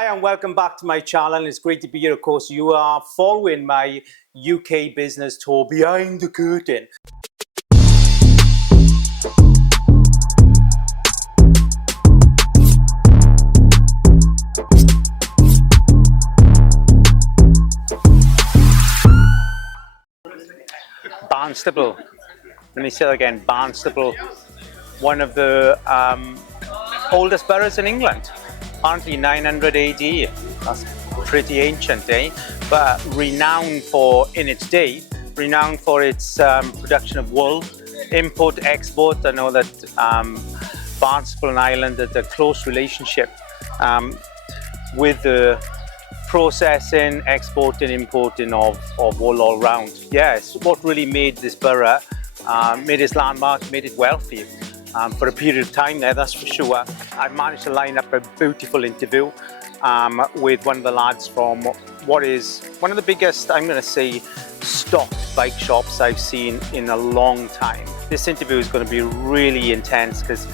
Hi and welcome back to my channel. It's great to be here. Of course, you are following my UK business tour behind the curtain. Barnstaple. Let me say that again. Barnstaple, one of the oldest boroughs in England. Apparently 900 AD. That's pretty ancient, eh? But renowned for, in its day, renowned for its production of wool, import, export. I know that Barnstaple and Ireland had a close relationship with the processing, exporting, importing of wool all round. Yes, what really made this borough, made its landmark, made it wealthy. For a period of time there, that's for sure. I managed to line up a beautiful interview with one of the lads from what is one of the biggest, I'm going to say, stocked bike shops I've seen in a long time. This interview is going to be really intense because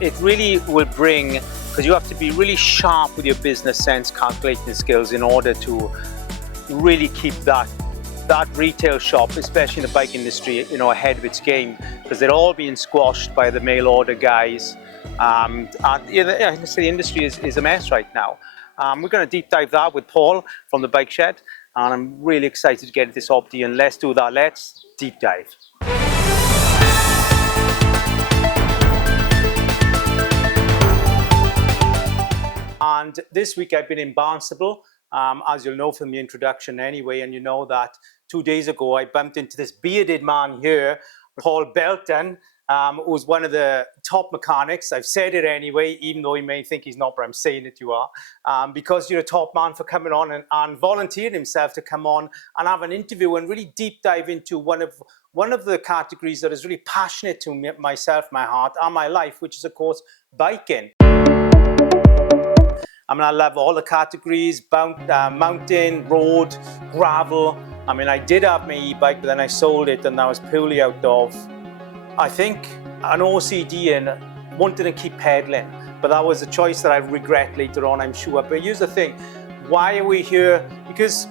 it really will bring, because you have to be really sharp with your business sense, calculating skills in order to really keep that retail shop, especially in the bike industry, you know, ahead of its game, because they're all being squashed by the mail order guys. And the industry is a mess right now. We're going to deep dive that with Paul from the Bike Shed, and I'm really excited to get this up to you. And let's do that. Let's deep dive. And this week I've been in Barnstaple, as you'll know from the introduction anyway, and you know that 2 days ago I bumped into this bearded man here, Paul Belton, who's one of the top mechanics. I've said it anyway, even though he may think he's not, but I'm saying it, you are, because you're a top man for coming on and volunteered himself to come on and have an interview and really deep dive into one of the categories that is really passionate to me, myself, my heart, and my life, which is of course biking. I mean, I love all the categories, mountain, road, gravel. I mean, I did have my e-bike, but then I sold it, and that was purely out of, I think, an OCD and wanted to keep pedaling. But that was a choice that I regret later on, I'm sure. But here's the thing, why are we here? Because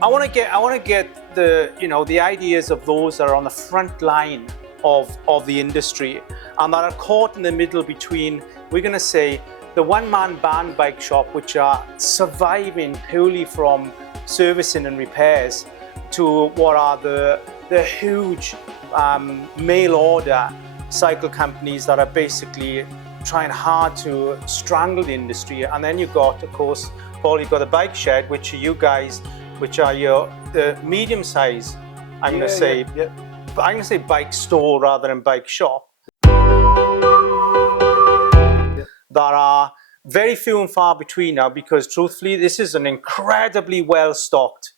I want to get the, you know, the ideas of those that are on the front line of the industry and that are caught in the middle between, we're going to say, the one-man band bike shop, which are surviving purely from servicing and repairs, to what are the huge mail order cycle companies that are basically trying hard to strangle the industry. And then you've got, of course, Paul, you've got the Bike Shed, which are you guys, which are the medium size, I'm going to say bike store rather than bike shop. That are very few and far between now, because truthfully this is an incredibly well stocked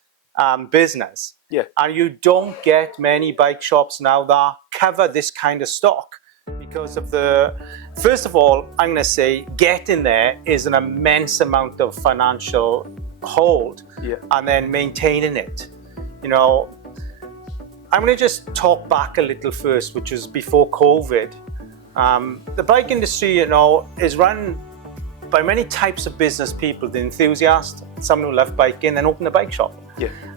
business, and you don't get many bike shops now that cover this kind of stock because of the, first of all, I'm going to say getting there is an immense amount of financial hold, and then maintaining it, you know. I'm going to just talk back a little first, which was before COVID. The bike industry, you know, is run by many types of business people. The enthusiast, someone who loves biking, then open a bike shop.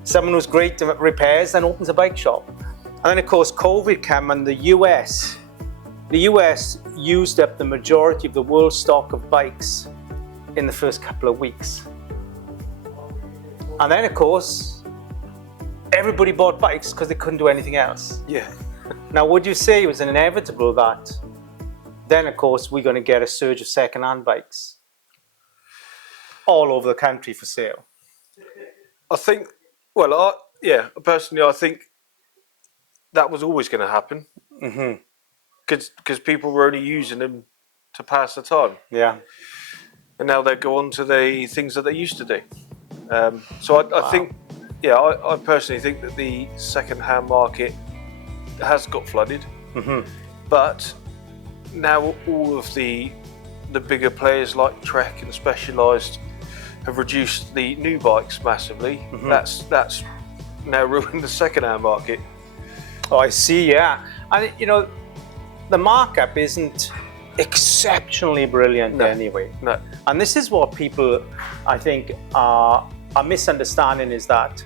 Someone who's great at repairs, then opens a bike shop. And then of course COVID came, and the US used up the majority of the world stock of bikes in the first couple of weeks. And then of course everybody bought bikes because they couldn't do anything else. Now would you say it was inevitable that then, of course, we're going to get a surge of second-hand bikes all over the country for sale? I think, well, personally, I think that was always going to happen. Because people were only using them to pass the time. And now they go on to the things that they used to do. So I think, I personally think that the second-hand market has got flooded. But now all of the bigger players like Trek and Specialized have reduced the new bikes massively. That's now ruined the second-hand market. Oh, I see, And you know, the markup isn't exceptionally brilliant anyway. No. And this is what people, I think, are misunderstanding, is that,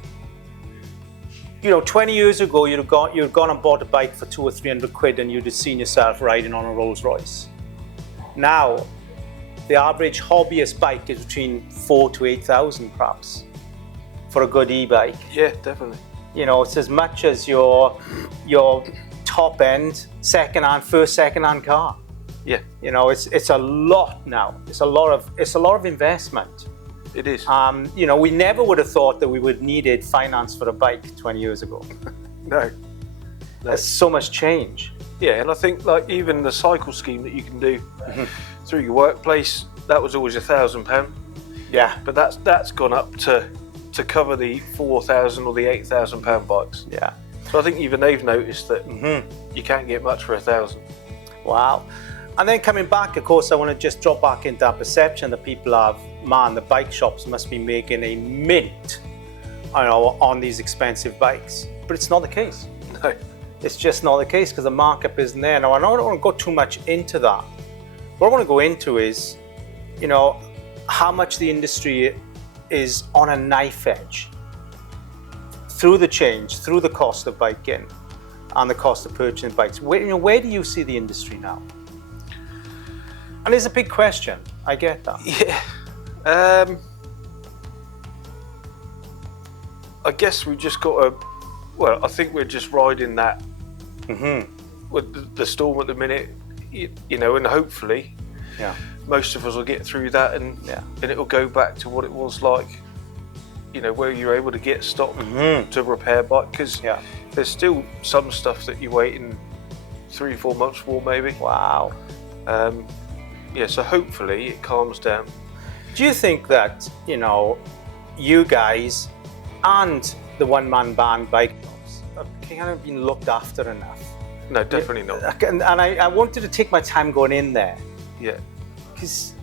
20 years ago, you'd gone and bought a bike for 200 or 300 quid and you'd have seen yourself riding on a Rolls Royce. Now, the average hobbyist bike is between 4,000 to 8,000 perhaps for a good e-bike. Yeah, definitely. It's as much as your top end first second-hand car. Yeah. It's a lot now. It's a lot of investment. It is. We never would have thought that we would needed finance for a bike 20 years ago. No. There's so much change. Yeah, and I think like even the cycle scheme that you can do through your workplace, that was always £1,000. Yeah. But that's gone up to cover the £4,000 or the £8,000 bikes. Yeah. So I think even they've noticed that you can't get much for £1,000. Wow. And then coming back, of course, I want to just drop back into that perception that people have, man, the bike shops must be making a mint, on these expensive bikes. But it's not the case. No. It's just not the case because the markup isn't there. Now, I don't want to go too much into that. What I want to go into is, how much the industry is on a knife edge through the change, through the cost of biking and the cost of purchasing bikes. Where do you see the industry now? And it's a big question. I get that. Yeah. I guess we just got to. Well, I think we're just riding that with the storm at the minute, and hopefully, most of us will get through that, and it'll go back to what it was like, where you're able to get stock to repair bike, because there's still some stuff that you're waiting 3-4 months for, maybe. Wow. So hopefully it calms down. Do you think that, you guys and the one-man band bike shops have kind of been looked after enough? No, definitely not. And I wanted to take my time going in there. Yeah. Because,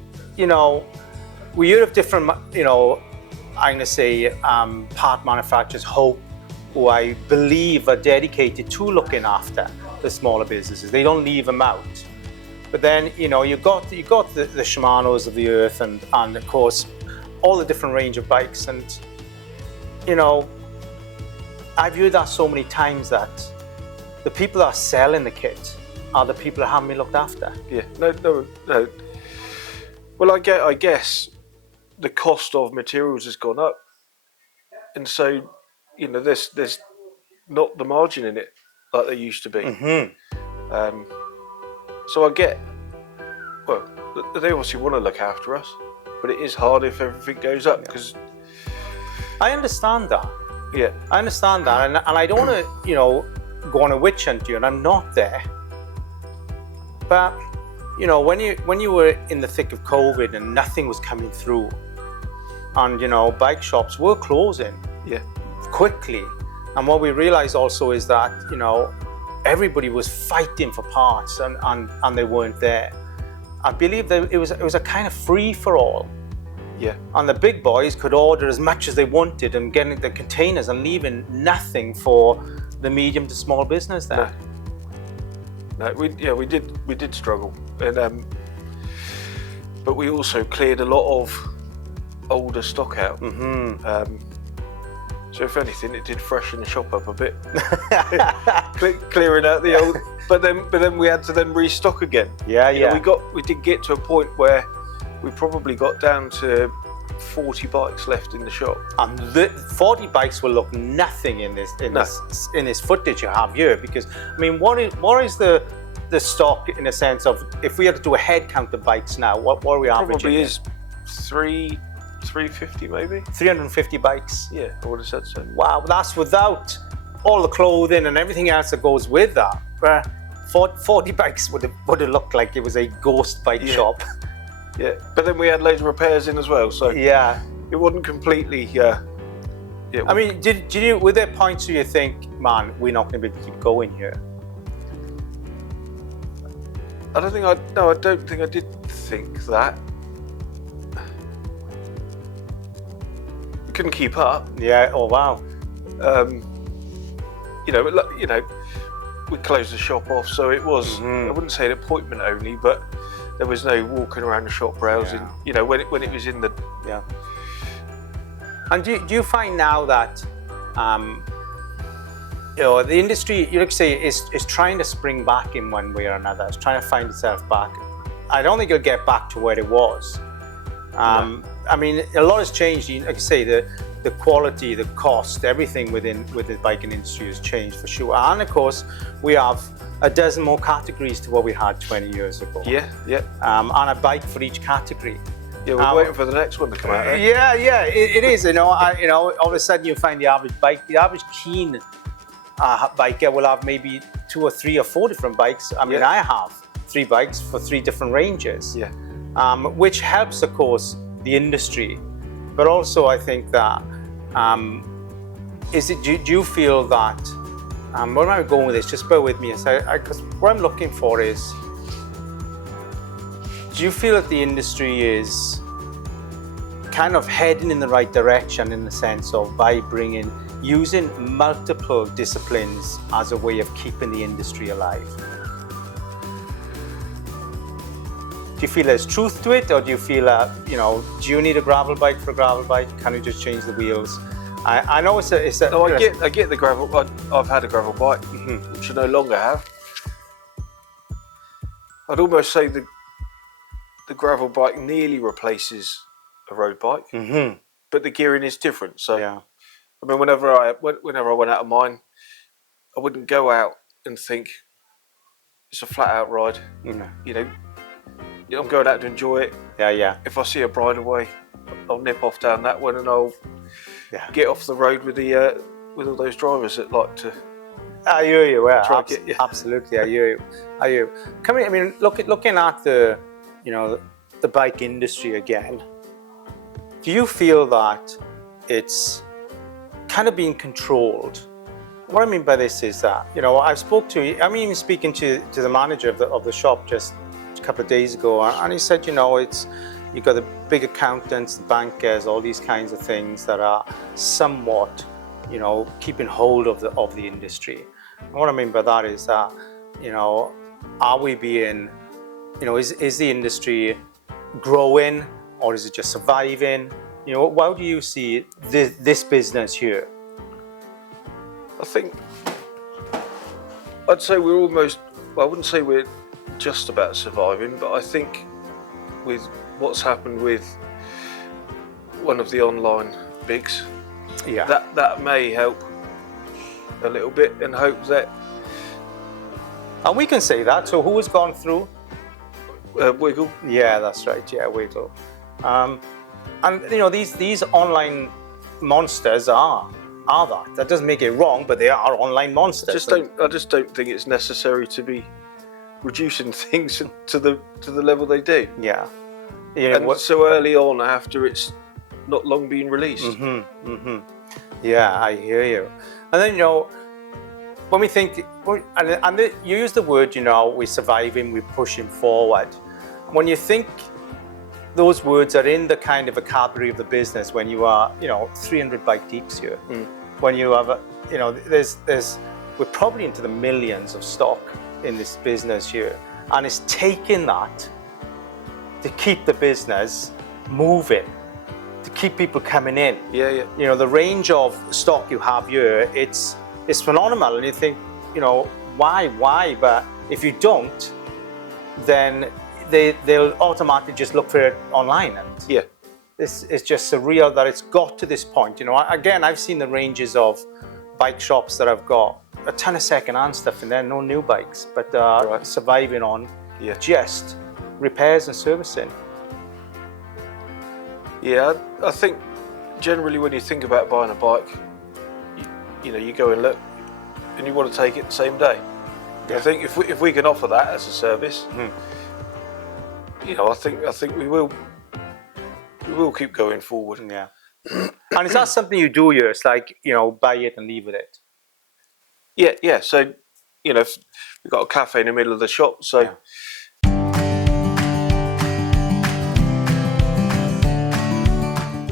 we hear of different, I'm going to say, part manufacturers, Hope, who I believe are dedicated to looking after the smaller businesses. They don't leave them out. But then, you've got the Shimanos of the earth and of course, all the different range of bikes. And, I've heard that so many times that the people that are selling the kit are the people that haven't been looked after. Yeah, no. Well, I guess the cost of materials has gone up. And so, there's not the margin in it like there used to be. So I get, well, they obviously want to look after us, but it is hard if everything goes up, because... I understand that. Yeah. I understand that, and I don't want to, go on a witch hunt here, and I'm not there. But, when you were in the thick of COVID and nothing was coming through, and, bike shops were closing quickly, and what we realized also is that, everybody was fighting for parts and they weren't there. I believe that it was a kind of free for all. Yeah. And the big boys could order as much as they wanted and getting the containers and leaving nothing for the medium to small business there. No, we did struggle, and but we also cleared a lot of older stock out. So if anything, it did freshen the shop up a bit, clearing out the old. But then we had to then restock again. We did get to a point where we probably got down to 40 bikes left in the shop. And the 40 bikes will look nothing in this footage you have here, because I mean, what is the stock in a sense of, if we had to do a head count of bikes now, what are we averaging? Probably is 350 maybe. 350 bikes. Yeah, I would have said so. Wow, that's without all the clothing and everything else that goes with that. 40 bikes would have looked like it was a ghost bike shop. Yeah, but then we had loads of repairs in as well, so it wasn't completely. I mean, did you? Were there points where you think, man, we're not going to be able to keep going here? I don't think I did think that. We couldn't keep up. Yeah. Oh wow. We closed the shop off, so it was. I wouldn't say an appointment only, but There was no walking around the shop browsing. Yeah. You know, when it was in the Yeah. And do you find now that you know, the industry, you like say, is trying to spring back in one way or another. It's trying to find itself back. I don't think it'll get back to where it was. No. I mean, a lot has changed. Like I say, the quality, the cost, everything with the biking industry has changed for sure. And of course, we have a dozen more categories to what we had 20 years ago. Yeah, yeah. And a bike for each category. Yeah, we're waiting for the next one to come out. Eh? Yeah, it is. You know, all of a sudden you find the average keen biker will have maybe 2 or 3 or 4 different bikes. I mean, I have 3 bikes for 3 different ranges. Yeah. Which helps, of course, the industry, but also I think that do you feel that where am I going with this? Just bear with me, because what I'm looking for is, do you feel that the industry is kind of heading in the right direction in the sense of by using multiple disciplines as a way of keeping the industry alive? Do you feel there's truth to it, or do you feel you know, do you need a gravel bike for a gravel bike? Can you just change the wheels? I know it's a No, I get the gravel. I've had a gravel bike, which I no longer have. I'd almost say the gravel bike nearly replaces a road bike, but the gearing is different. So, yeah. I mean, whenever I went out of mine, I wouldn't go out and think it's a flat out ride. You know, I'm going out to enjoy it. Yeah. If I see a bridleway, I'll nip off down that one and I'll get off the road with all those drivers that like to. I hear you. Yeah, Yeah. Absolutely. I hear you. Coming. I mean, looking at the, you know, the bike industry again. Do you feel that it's kind of being controlled? What I mean by this is that, you know, I'm even speaking to the manager of the shop just a couple of days ago, and he said, you know, you've got the big accountants, the bankers, all these kinds of things that are somewhat, you know, keeping hold of the industry. And what I mean by that is that, you know, are we being, you know, is the industry growing, or is it just surviving? You know, how do you see this business here? I think I'd say we're almost. Well, I wouldn't say we're just about surviving, but I think with what's happened with one of the online bigs, that may help a little bit, and hope that. And we can say that. So who has gone through? Wiggle. Yeah, that's right. Yeah, Wiggle. And you know, these online monsters are that. That doesn't make it wrong, but they are online monsters. I just don't think it's necessary to be reducing things to the level they do. Yeah. And so early on after it's not long been released. Yeah, I hear you. And then, you know, when we think, and you use the word, you know, we're surviving, we're pushing forward. When you think those words are in the kind of vocabulary of the business, when you are, you know, 300 bike deeps here, when you have, you know, we're probably into the millions of stock in this business here, and it's taking that to keep the business moving, to keep people coming in. Yeah. You know, the range of stock you have here, it's phenomenal, and you think, you know, why? But if you don't, then they'll automatically just look for it online, and it's just surreal that it's got to this point. You know, again, I've seen the ranges of bike shops that have got a ton of second-hand stuff in there, no new bikes, but surviving on just repairs and servicing. Yeah, I think generally when you think about buying a bike, you know, you go and look, and you want to take it the same day. Yeah. I think if we can offer that as a service, you know, I think we will keep going forward. Yeah. And is that something you do here? It's like, you know, buy it and leave with it. Yeah. So, you know, we've got a cafe in the middle of the shop, so. Yeah.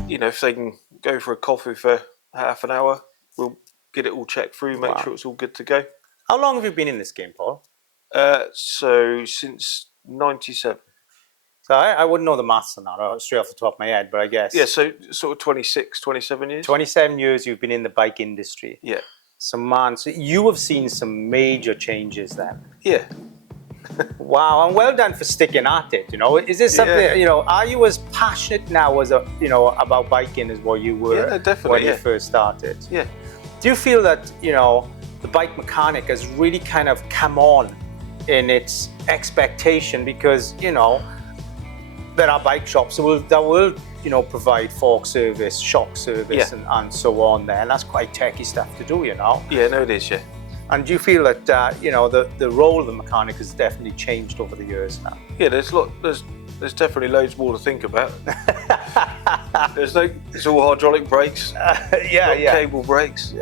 You know, if they can go for a coffee for half an hour, we'll get it all checked through, make sure it's all good to go. How long have you been in this game, Paul? So since '97. So I wouldn't know the maths on that straight off the top of my head, but I guess. Yeah, so sort of 26, 27 years. 27 years you've been in the bike industry. Yeah. So man, so you have seen some major changes then. Yeah. Wow, and well done for sticking at it. Is this something? Are you as passionate now as about biking as what you were Yeah, definitely, when you first started? Yeah. Do you feel that the bike mechanic has really kind of come on in its expectation because there are bike shops that will provide fork service, shock service, and so on there, and that's quite techy stuff to do, Yeah, no, it is, yeah. And do you feel that the role of the mechanic has definitely changed over the years now? Yeah, there's definitely loads more to think about. It's all hydraulic brakes, cable brakes,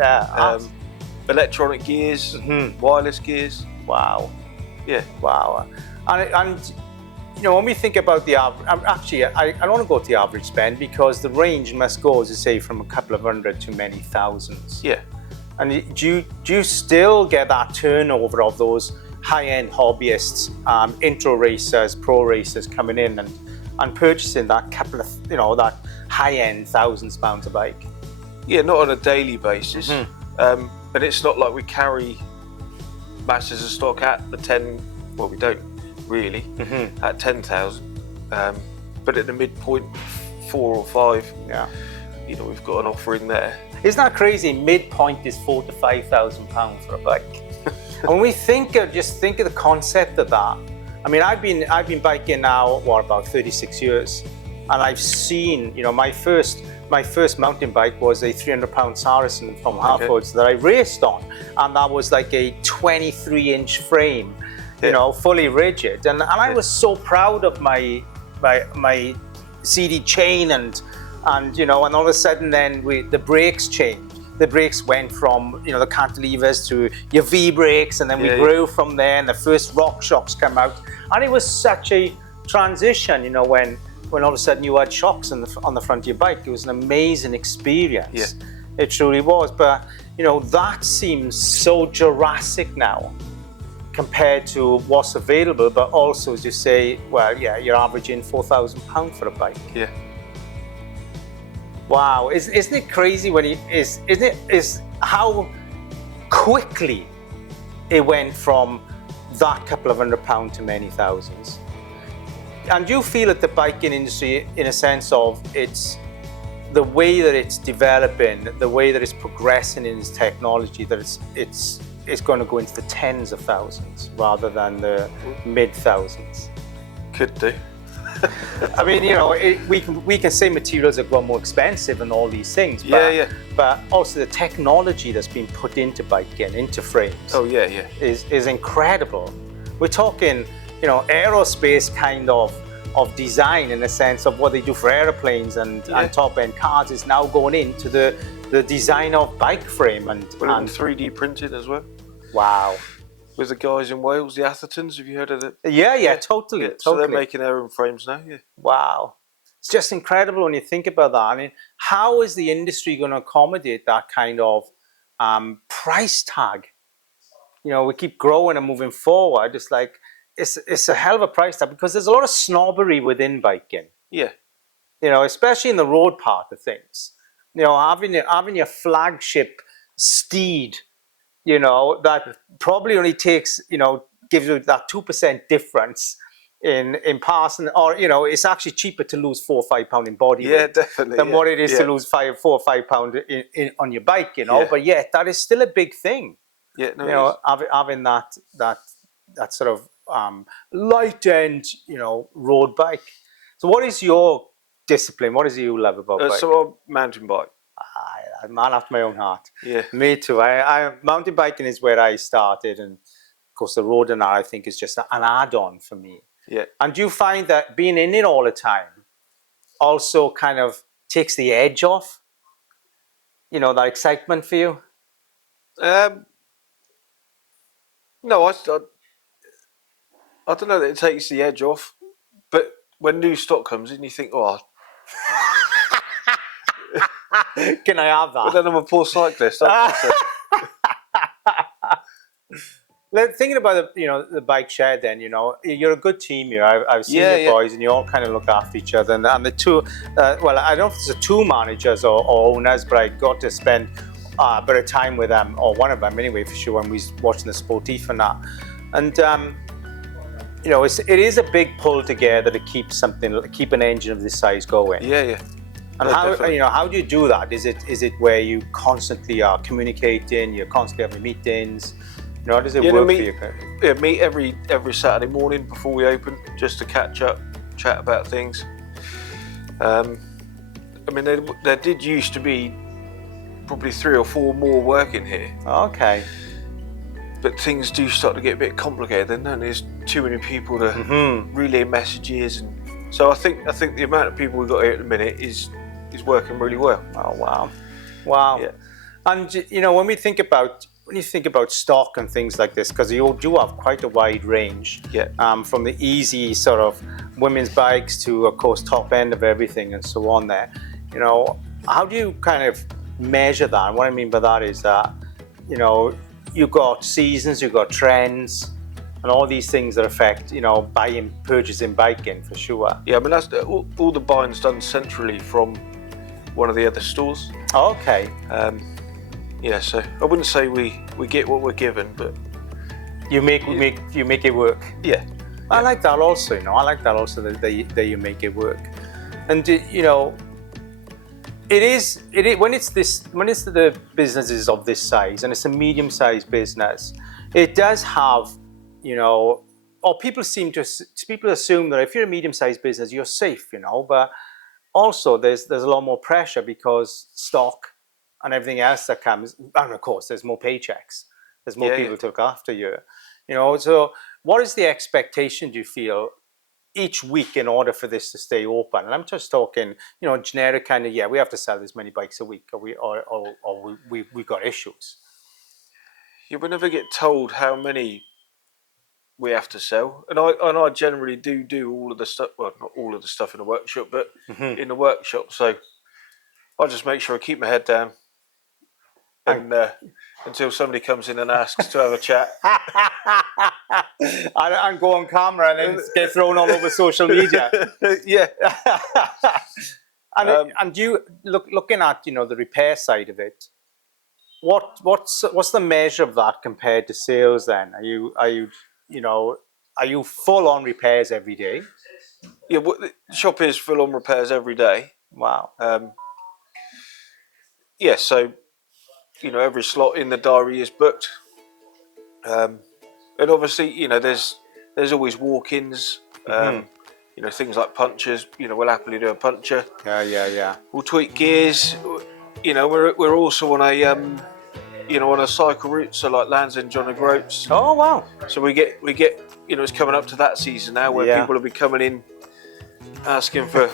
electronic gears, wireless gears. Wow. Yeah. Wow. And when we think about the average, actually, I don't want to go to the average spend because the range must go, as you say, from a couple of hundred to many thousands. Yeah. And do you still get that turnover of those high-end hobbyists, intro racers, pro racers coming in and purchasing that couple of, that high-end £1,000s a bike? Yeah, not on a daily basis. But it's not like we carry masses of stock at the 10, well, we don't really, at 10,000. But at the midpoint, 4 or 5, we've got an offering there. Isn't that crazy? Midpoint is £4,000 to £5,000 for a bike. And when we think of the concept of that, I mean, I've been biking now, about 36 years, and I've seen, my first mountain bike was a £300 Saracen from Hartford that I raced on, and that was like a 23-inch frame, fully rigid, and I was so proud of my CD chain and all of a sudden then the brakes changed. The brakes went from the cantilevers to your V brakes, and then we grew from there, and the first rock shocks come out, and it was such a transition. When all of a sudden you had shocks on the front of your bike, it was an amazing experience. Yeah. It truly was. But that seems so Jurassic now compared to what's available. But also, as you say, you're averaging £4,000 for a bike. Yeah. Wow, isn't it crazy is how quickly it went from that couple of £100 to many thousands? And do you feel that the biking industry, in a sense of it's the way that it's developing, the way that it's progressing in its technology, that it's going to go into the tens of thousands rather than the mid-thousands? Could do. I mean, we can say materials have grown more expensive and all these things, but also the technology that's been put into biking, into frames, is incredible. We're talking, aerospace kind of design in the sense of what they do for airplanes and top-end cars is now going into the design of bike frame and 3D printed as well. Wow. With the guys in Wales, the Athertons, have you heard of it? Yeah, totally. So they're making their own frames now, Wow. It's just incredible when you think about that. I mean, how is the industry going to accommodate that kind of price tag? We keep growing and moving forward. It's like, it's a hell of a price tag because there's a lot of snobbery within biking. Yeah. Especially in the road part of things. Having your flagship steed, that probably only takes, gives you that 2% difference in passing, or, it's actually cheaper to lose 4 or 5 pound in body weight definitely, than what it is to lose 4 or 5 pound on your bike, but that is still a big thing. Yeah, no, having that sort of light end, road bike. So what is your discipline? What is it you love about bike? So a mountain bike. A man after my own heart. Yeah. Me too. Mountain biking is where I started, and of course the road and I think is just an add-on for me. Yeah. And do you find that being in it all the time also kind of takes the edge off? That excitement for you? No, I don't know that it takes the edge off, but when new stock comes in, you think, oh. Can I have that? But then I'm a poor cyclist. Thinking about the bike shed, then you're a good team here. I've seen Yeah, the yeah. boys, and you all kind of look after each other. And the two, well, I don't know if it's the two managers or owners, but I got to spend a bit of time with them, or one of them anyway, for sure, when we was watching the Sportif and that. And it is a big pull together to keep an engine of this size going. Yeah, yeah. And No, how do you do that? Is it where you constantly are communicating? You're constantly having meetings. How does it work for you? Yeah, meet every Saturday morning before we open, just to catch up, chat about things. I mean, there did used to be probably 3 or 4 more working here. Okay. But things do start to get a bit complicated then, and there's too many people to relay messages, and so I think the amount of people we've got here at the minute is working really well. Oh wow. Yeah. And when you think about stock and things like this, because you do have quite a wide range. Yeah. From the easy sort of women's bikes to, of course, top end of everything and so on. There, how do you kind of measure that? And what I mean by that is that you've got seasons, you've got trends, and all these things that affect, purchasing biking for sure. Yeah, I mean, that's all the buying's done centrally from one of the other stores. Okay. Yeah, so I wouldn't say we get what we're given, but you make it work. Yeah. I like that also. I like that also that you make it work, and it is when it's the businesses of this size, and it's a medium-sized business. It does have, or people assume that if you're a medium-sized business, you're safe, but also there's a lot more pressure because stock and everything else that comes, and of course there's more paychecks, there's more people to look after you, So what is the expectation, do you feel, each week in order for this to stay open? And I'm just talking, generic kind of, we have to sell this many bikes a week, or we got issues. You will never get told how many we have to sell, and I generally do all of the stuff. Well, not all of the stuff in the workshop, but in the workshop. So I just make sure I keep my head down, and until somebody comes in and asks to have a chat, and go on camera and then get thrown all over social media. Yeah. And you looking at the repair side of it. What's the measure of that compared to sales? Then are you full on repairs every day? Yeah, the shop is full on repairs every day. Wow. Yeah, so every slot in the diary is booked, and obviously there's always walk-ins. Things like punctures. We'll happily do a puncture. Yeah. We'll tweak gears. We're also on a cycle route, so like Land's End, John O'Groats. Oh wow! So we get it's coming up to that season now where people will be coming in asking for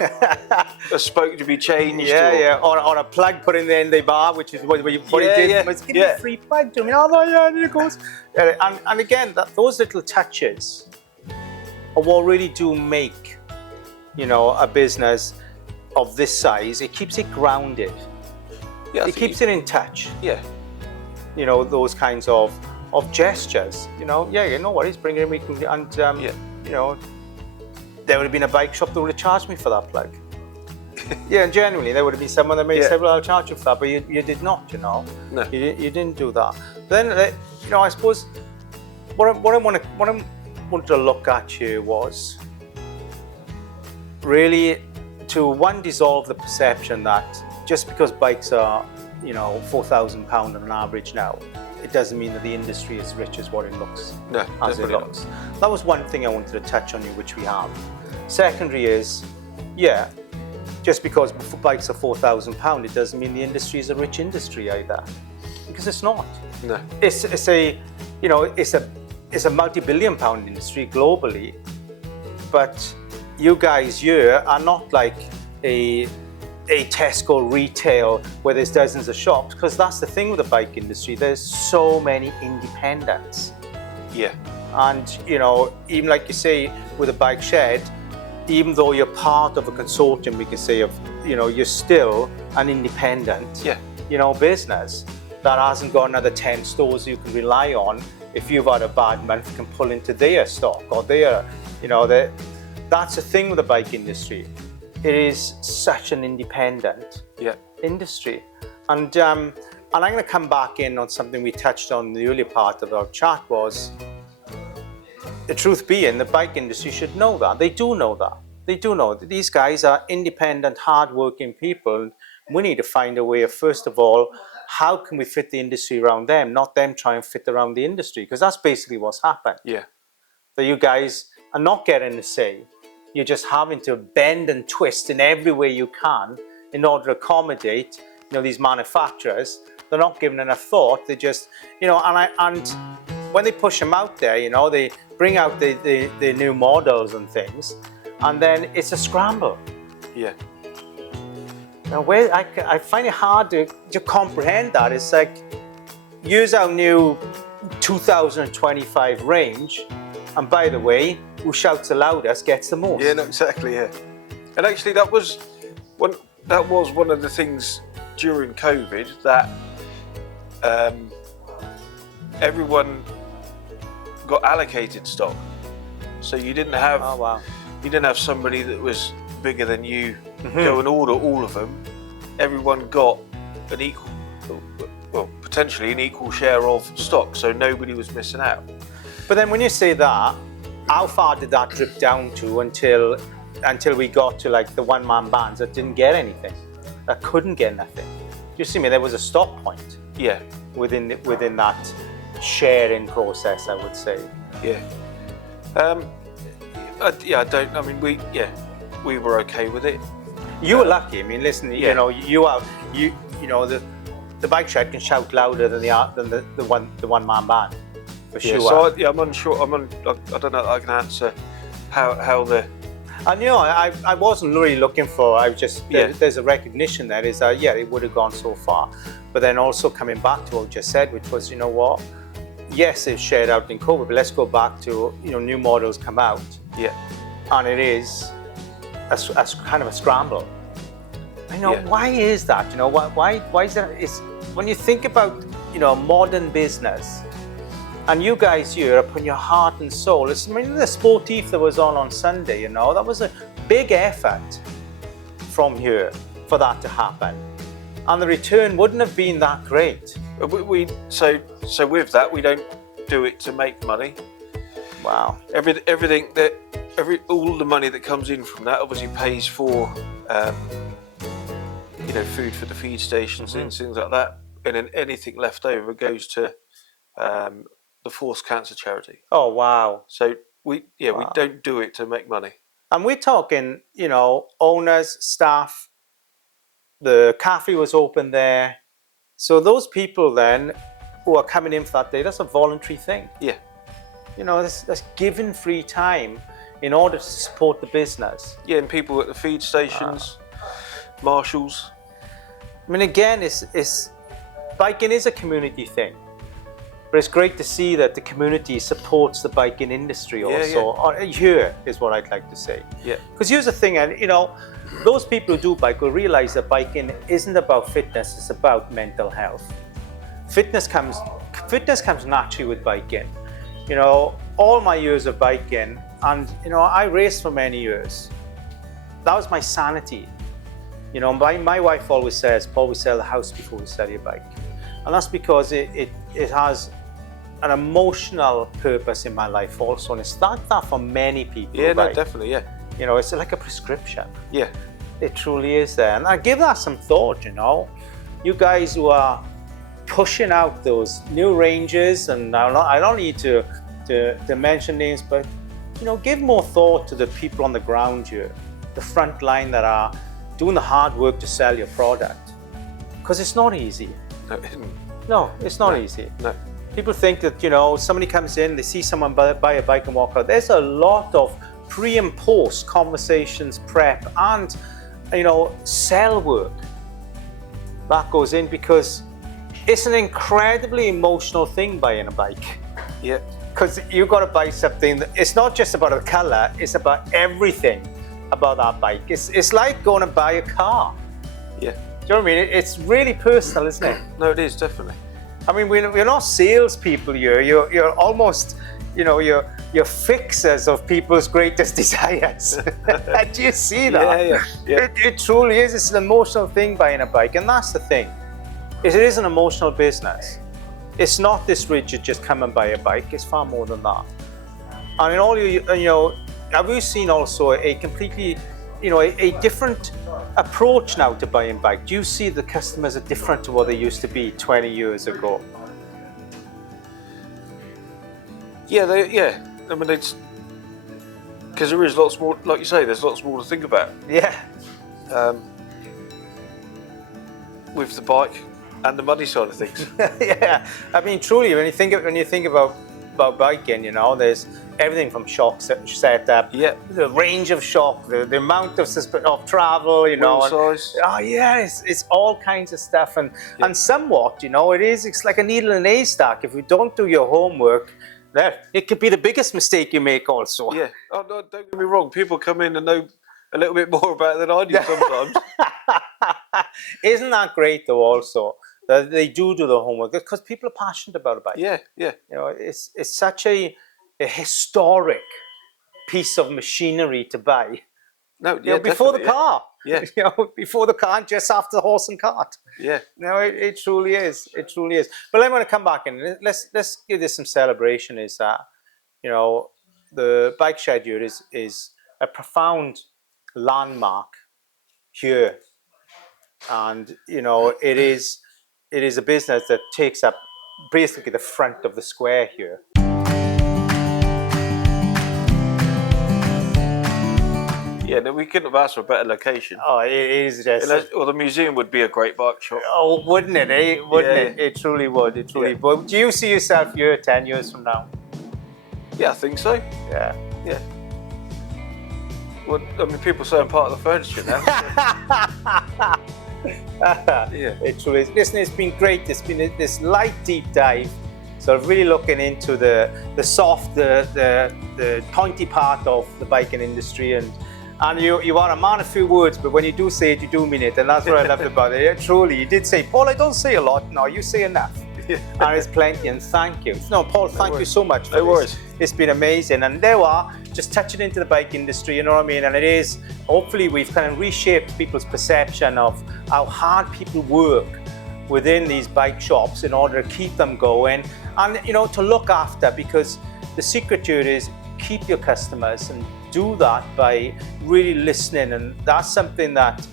a spoke to be changed. Or a plug put in the end bar, which is what he did. Let's give me a free plug to me. And it goes. And again, those little touches are what really do make a business of this size. It keeps it grounded. Yeah, it keeps it in touch. Yeah. Those kinds of gestures. He's bringing me, and there would have been a bike shop that would have charged me for that plug. Yeah, and genuinely, there would have been someone that may say, "Well, I'll charge you for that," but you did not. No. You didn't do that. But then, I suppose what I wanted to look at here was really to dissolve the perception that just because bikes are £4,000 on an average now, it doesn't mean that the industry is as rich as what it looks. No, as it looks. That was one thing I wanted to touch on, which we have. Secondary is, just because bikes are £4,000, it doesn't mean the industry is a rich industry either, because it's not. No, it's a multi-billion-pound industry globally, but you guys here are not like a Tesco retail where there's dozens of shops, because that's the thing with the bike industry. There's so many independents. Yeah. And even like you say with a bike shed, even though you're part of a consortium, we can say you're still an independent. Yeah. Business that hasn't got another 10 stores you can rely on if you've had a bad month, can pull into their stock or their, that's the thing with the bike industry. It is such an independent industry. And I'm going to come back in on something we touched on in the earlier part of our chat was, the truth being, the bike industry should know that. They do know that. They do know that these guys are independent, hard-working people. We need to find a way of, first of all, how can we fit the industry around them, not them try and fit around the industry, because that's basically what's happened. Yeah. That you guys are not getting a say. You're just having to bend and twist in every way you can in order to accommodate, these manufacturers. They're not giving enough thought. They just, and when they push them out there, they bring out the new models and things, and then it's a scramble. Yeah. Now, where I find it hard to comprehend that. It's like, use our new 2025 range, and by the way, who shouts the loudest gets the most. Yeah, no, exactly, yeah. And actually that was one of the things during COVID that everyone got allocated stock. So you didn't have somebody that was bigger than you go and order all of them. Everyone got an equal, potentially an equal share of stock, so nobody was missing out. But then when you say that, how far did that drip down to until we got to like the one-man bands that didn't get anything, that couldn't get nothing? You see me, there was a stop point. Yeah. Within that sharing process, I would say. Yeah. We were okay with it. You were lucky. I mean, listen, the bike shed can shout louder than the one man band, for sure. So I'm unsure. I don't know if I can answer how the. And I wasn't really looking for. I was just there's a recognition there. Is that it would have gone so far, but then also coming back to what you just said, which was what. Yes, it's shared out in COVID, but let's go back to new models come out. Yeah. And it is a kind of a scramble. Why is that? Why is that? It's when you think about modern business, and you guys here are putting your heart and soul. The Sportif that was on Sunday, that was a big effort from here for that to happen, and the return wouldn't have been that great. So with that, we don't do it to make money. Wow. All the money that comes in from that obviously pays for, food for the feed stations and things like that, and then anything left over goes to the Forced Cancer Charity. Oh wow! So we don't do it to make money. And we're talking, owners, staff. The cafe was open there, so those people then who are coming in for that day, that's a voluntary thing. Yeah. That's given free time in order to support the business. Yeah, and people at the feed stations, marshals. I mean, again, biking is a community thing, but it's great to see that the community supports the biking industry also. Yeah. Here is what I'd like to say. Yeah. Because here's the thing, and those people who do bike will realize that biking isn't about fitness; it's about mental health. Fitness comes naturally with biking. All my years of biking, and I raced for many years. That was my sanity. My wife always says, Paul, we sell the house before we sell your bike. And that's because it has an emotional purpose in my life also. And it's that for many people. Yeah, no, definitely, yeah. It's like a prescription. Yeah. It truly is there. And I give that some thought, You guys who are pushing out those new ranges, and I don't need to mention names, but give more thought to the people on the ground here, the front line that are doing the hard work to sell your product, because it's not easy. No, it isn't. No, it's not easy. No. People think that somebody comes in, they see someone buy a bike and walk out. There's a lot of pre and post conversations, prep, and sell work that goes in, because it's an incredibly emotional thing buying a bike. Yeah. Because you've got to buy something it's not just about the colour, it's about everything about that bike. It's like going to buy a car. Yeah. Do you know what I mean? It's really personal, isn't it? No, it is, definitely. I mean, we're not salespeople here. You're almost, you know, you're fixers of people's greatest desires. Do you see that? Yeah. It truly is. It's an emotional thing, buying a bike, and that's the thing. It is an emotional business. It's not this rigid, just come and buy a bike. It's far more than that. And in all you know, have you seen also a completely, you know, a different approach now to buying bike? Do you see the customers are different to what they used to be 20 years ago? Yeah, I mean, it's because there is lots more, like you say, there's lots more to think about. Yeah. With the bike and the money side of things. Yeah. I mean, truly, when you think about biking, you know, there's everything from shock setup, the range of shock, the amount of travel, you know, size. Oh yeah, it's all kinds of stuff, and somewhat, you know, it's like a needle in a haystack. If you don't do your homework, it could be the biggest mistake you make also. Yeah. Oh no, don't get me wrong. People come in and know a little bit more about it than I do sometimes. Isn't that great though? Also, that they do the homework because people are passionate about a bike. Yeah. You know, it's such a historic piece of machinery to buy. No, You know, before the car. Yeah. You know, before the car, and just after the horse and cart. Yeah. No, it truly is. It truly is. But I want to come back and let's give this some celebration. Is that, you know, the bike shed here is a profound landmark here, and you know it is a business that takes up basically the front of the square here. Yeah, no, we couldn't have asked for a better location. Oh, it is just. Or the museum would be a great bike shop. Oh, wouldn't it? Eh? Wouldn't it? It truly would. It truly would. Do you see yourself here 10 years from now? Yeah, I think so. Yeah. Well, I mean, people say I'm part of the furniture now. It truly is. Listen, it's been great. It's been this light deep dive, sort of really looking into the soft, the pointy part of the biking industry, and you are a man of few words, but when you do say it, you do mean it, and that's what I loved about it. Truly, you did say, Paul, I don't say a lot. No, you say enough. And it's plenty, and thank you. No, Paul, thank you so much for this. Worries. It's been amazing, and there we are, just touching into the bike industry, you know what I mean? And it is, hopefully we've kind of reshaped people's perception of how hard people work within these bike shops in order to keep them going, and you know, to look after, because the secret to it is keep your customers, and do that by really listening, and that's something that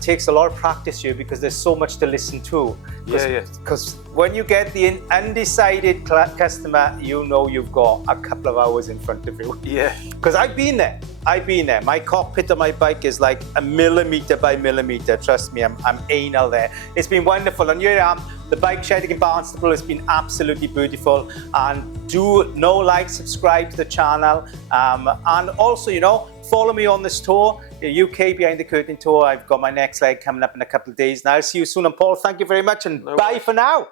takes a lot of practice here, because there's so much to listen to. Because when you get the undecided customer, you know you've got a couple of hours in front of you. Yeah. Because I've been there. My cockpit of my bike is like a millimeter by millimeter. Trust me, I'm anal there. It's been wonderful, and here I am. The bike shedding in Barnstaple has been absolutely beautiful. And do subscribe to the channel, and also, you know, follow me on this tour, the UK Behind the Curtain tour. I've got my next leg coming up in a couple of days, and I'll see you soon. And Paul, thank you very much, and bye for now.